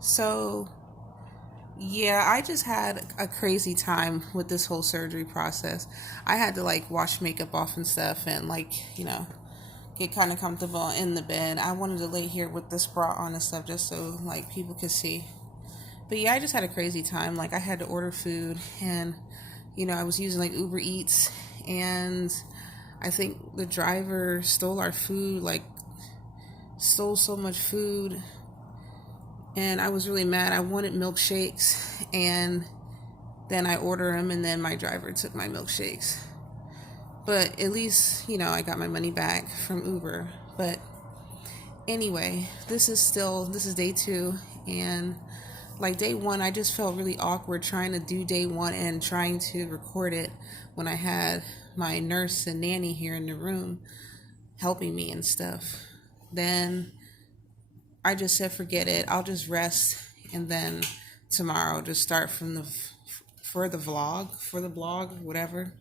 So, yeah, I just had a crazy time with this whole surgery process. I had to like wash makeup off and stuff and get kind of comfortable in the bed. I wanted to lay here with this bra on and stuff just so like people could see. But yeah, I just had a crazy time. Like I had to order food and I was using like Uber Eats and I think the driver stole our food, like stole so much food and I was really mad. I wanted milkshakes, and then I ordered them, and then my driver took my milkshakes. But at least, I got my money back from Uber. But anyway, this is day two, and like day one, I just felt really awkward trying to do day one and trying to record it when I had my nurse and nanny here in the room helping me and stuff. Then I just said, forget it. I'll just rest, and then tomorrow just start from for the vlog, for the blog, whatever.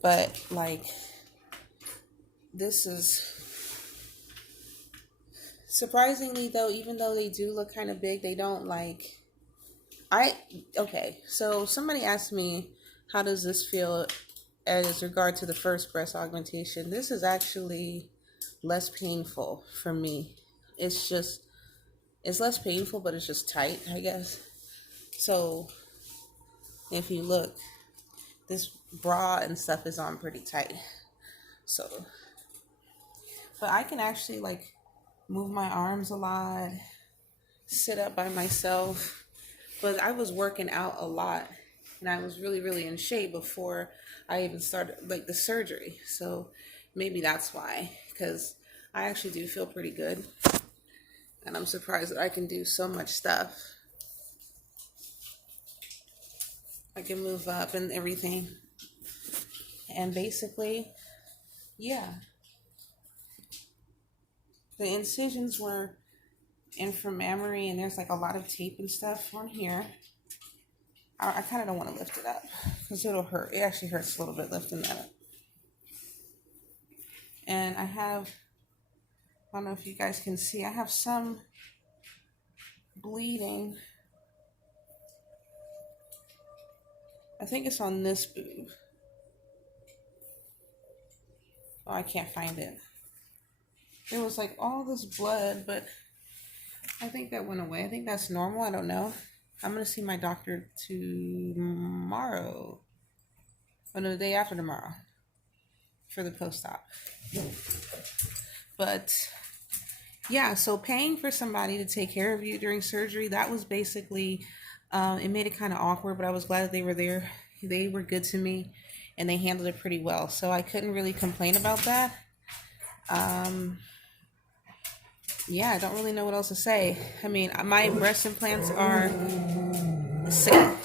But like, this is surprisingly though, even though they do look kind of big, they don't like. Okay. So somebody asked me, how does this feel as regard to the first breast augmentation? This is actually less painful for me. It's just it's less painful, but it's just tight, I guess. So if you look, this bra and stuff is on pretty tight. So, but I can actually like move my arms a lot, sit up by myself. But I was working out a lot and I was really, really in shape before I even started like the surgery. So maybe that's why, because I actually do feel pretty good. And I'm surprised that I can do so much stuff. I can move up and everything. And basically, yeah, the incisions were inframammary, and there's like a lot of tape and stuff on here. I kind of don't want to lift it up because it'll hurt. It actually hurts a little bit lifting that up. And I don't know if you guys can see, I have some bleeding. I think it's on this boob. Oh, I can't find it. There was like all this blood, but I think that went away. I think that's normal. I don't know. I'm going to see my doctor tomorrow. Oh, no, the day after tomorrow for the post-op. But yeah, so paying for somebody to take care of you during surgery, that was basically, it made it kind of awkward, but I was glad that they were there. They were good to me and they handled it pretty well. So I couldn't really complain about that. Yeah, I don't really know what else to say. I mean, my breast implants are set.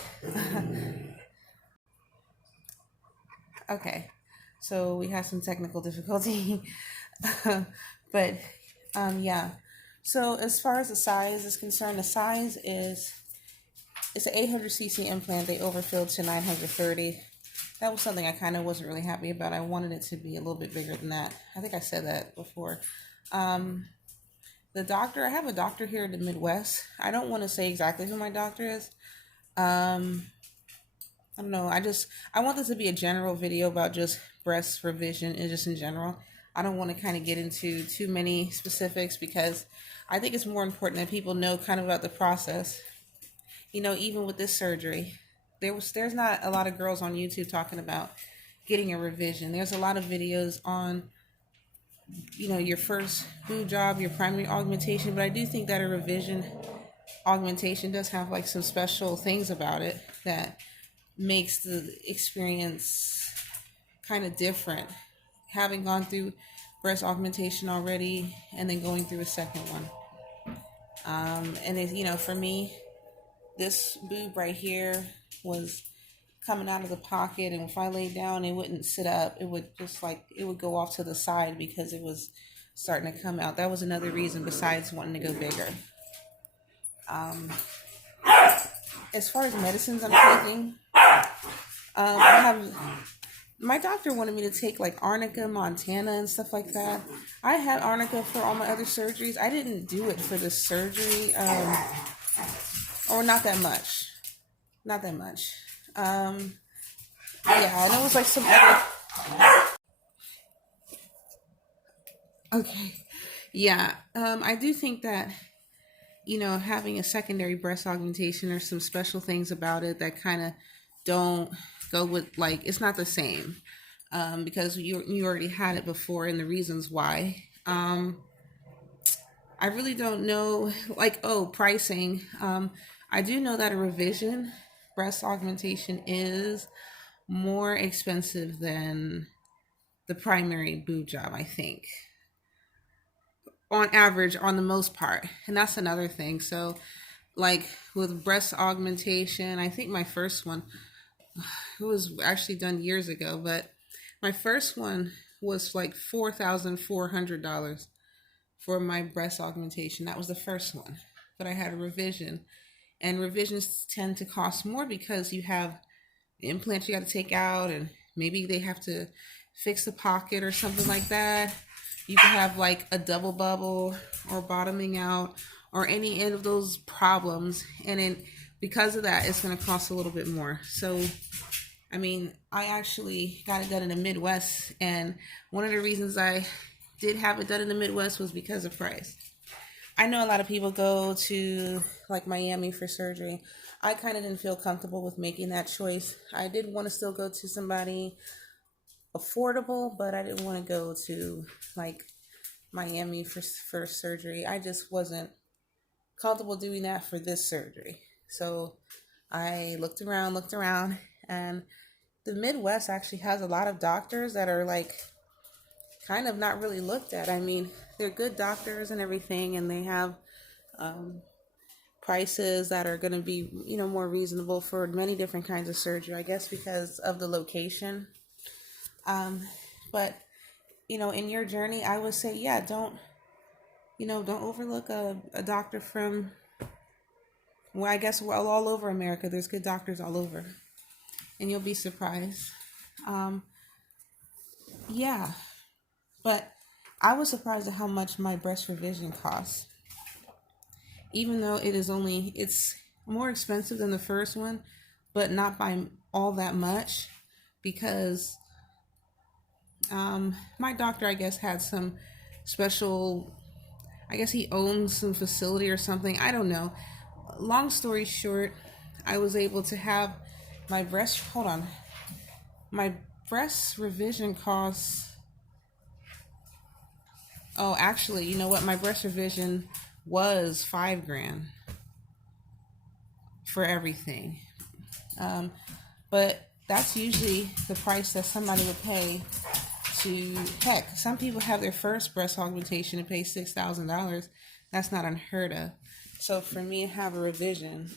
Okay, so we have some technical difficulty. But yeah. So as far as the size is concerned, the size is it's an 800cc implant. They overfilled to 930. That was something I kind of wasn't really happy about. I wanted it to be a little bit bigger than that. I think I said that before. The doctor, I have a doctor here in the Midwest. I don't want to say exactly who my doctor is. I don't know. I want this to be a general video about just breast revision and just in general. I don't want to kind of get into too many specifics because I think it's more important that people know kind of about the process. Even with this surgery, there's not a lot of girls on YouTube talking about getting a revision. There's a lot of videos on your first boob job, your primary augmentation, but I do think that a revision augmentation does have like some special things about it that makes the experience kind of different. Having gone through breast augmentation already and then going through a second one. And it, for me, this boob right here was coming out of the pocket, and if I laid down, it wouldn't sit up. It would it would go off to the side because it was starting to come out. That was another reason besides wanting to go bigger. As far as medicines I'm taking, I have my doctor wanted me to take like arnica, Montana, and stuff like that. I had arnica for all my other surgeries. I didn't do it for this surgery. or not that much. Not that much. Yeah, and it was like some other. Okay. Yeah. I do think that, having a secondary breast augmentation, there's some special things about it that kind of don't go with, like, it's not the same, because you already had it before, and the reasons why. I really don't know, like, oh, pricing. I do know that a revision breast augmentation is more expensive than the primary boob job, I think, on average, on the most part. And that's another thing. So, like with breast augmentation, I think my first one, it was actually done years ago, but my first one was like $4,400 for my breast augmentation. That was the first one. But I had a revision. And revisions tend to cost more because you have implants you got to take out, and maybe they have to fix the pocket or something like that. You can have like a double bubble or bottoming out or any end of those problems, and then because of that, it's going to cost a little bit more. So, I mean, I actually got it done in the Midwest, and one of the reasons I did have it done in the Midwest was because of price. I know a lot of people go to like Miami for surgery. I kind of didn't feel comfortable with making that choice. I did want to still go to somebody affordable, but I didn't want to go to like Miami for surgery. I just wasn't comfortable doing that for this surgery. So I looked around, and the Midwest actually has a lot of doctors that are like kind of not really looked at. I mean, they're good doctors and everything, and they have prices that are going to be, more reasonable for many different kinds of surgery, I guess, because of the location. But, in your journey, I would say, yeah, don't overlook a doctor from, well, I guess, well, all over America. There's good doctors all over, and you'll be surprised. Yeah, but I was surprised at how much my breast revision costs. Even though it's more expensive than the first one, but not by all that much, because my doctor, I guess, had some special, I guess he owns some facility or something. I don't know. Long story short, I was able to have my breast revision costs. Oh, actually, you know what? My breast revision was $5,000 for everything. But that's usually the price that somebody would pay to, heck, some people have their first breast augmentation and pay $6,000. That's not unheard of. So for me to have a revision,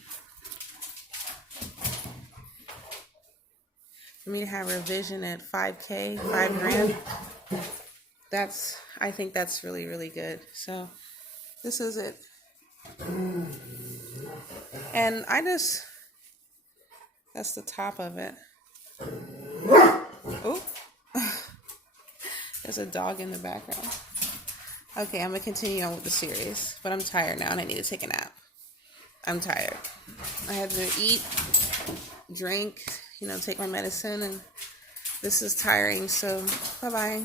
at $5,000, I think that's really, really good. So this is it. And that's the top of it. Oh, there's a dog in the background. Okay, I'm going to continue on with the series, but I'm tired now and I need to take a nap. I'm tired. I had to eat, drink, take my medicine, and this is tiring, so bye-bye.